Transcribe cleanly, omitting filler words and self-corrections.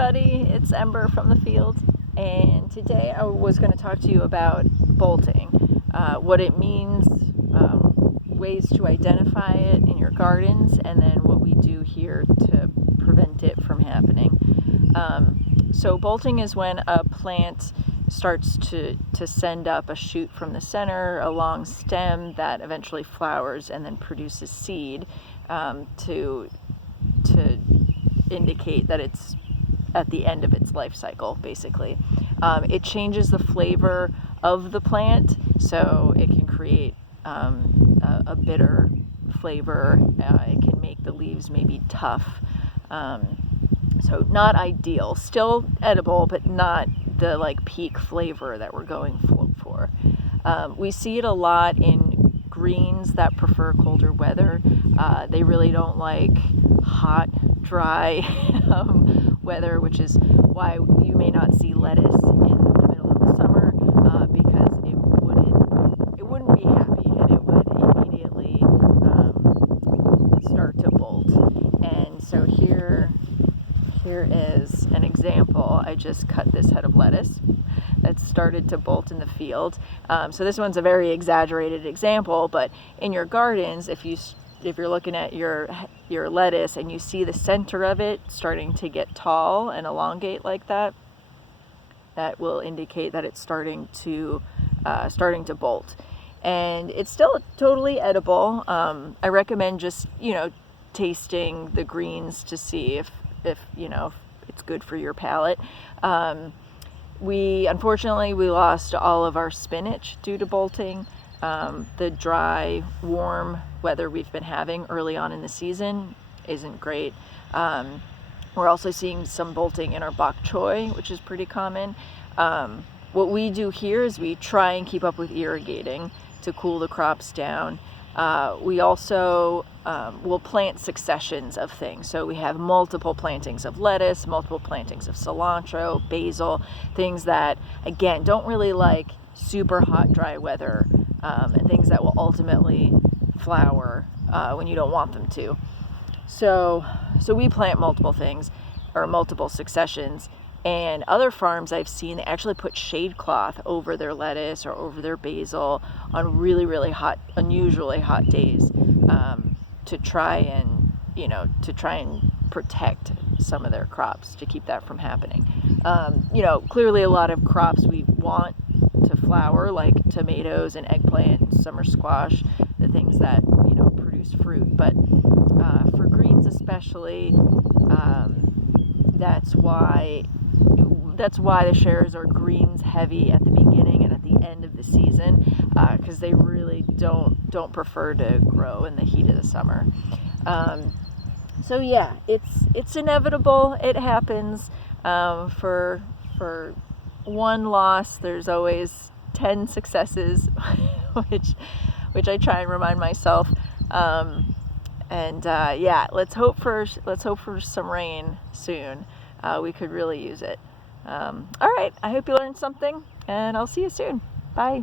everybody, it's Ember from the field, and today I was going to talk to you about bolting, what it means, ways to identify it in your gardens, and then what we do here to prevent it from happening. So bolting is when a plant starts to send up a shoot from the center, a long stem that eventually flowers and then produces seed, to indicate that it's at the end of its life cycle, basically. It changes the flavor of the plant, so it can create a bitter flavor. It can make the leaves maybe tough. So not ideal. Still edible, but not the peak flavor that we're going for. We see it a lot in greens that prefer colder weather. They really don't like hot, dry weather, which is why you may not see lettuce in the middle of the summer, because it wouldn't be happy, and it would immediately start to bolt. And so here is an example. I just cut this head of lettuce that started to bolt in the field. So this one's a very exaggerated example, but in your gardens, if you're looking at your lettuce and you see the center of it starting to get tall and elongate like that, that will indicate that it's starting to bolt. And it's still totally edible. I recommend just tasting the greens to see if it's good for your palate. Unfortunately we lost all of our spinach due to bolting. The dry, warm weather we've been having early on in the season isn't great. We're also seeing some bolting in our bok choy, which is pretty common. What we do here is we try and keep up with irrigating to cool the crops down. We also will plant successions of things. So we have multiple plantings of lettuce, multiple plantings of cilantro, basil, things that, again, don't really like super hot, dry weather, and things that will ultimately flower when you don't want them to. So we plant multiple things, or multiple successions. And other farms I've seen, they actually put shade cloth over their lettuce or over their basil on really, really hot, unusually hot days, to try and protect some of their crops, to keep that from happening. Clearly a lot of crops we want to flower, like tomatoes and eggplant and summer squash, the things that produce fruit. But for greens especially, that's why the shares are greens heavy at the beginning and at the end of the season, because they really don't prefer to grow in the heat of the summer. So yeah, it's inevitable. It happens. For one loss, there's always 10 successes, which I try and remind myself. Yeah, let's hope for some rain soon. We could really use it. All right, I hope you learned something, and I'll see you soon. Bye.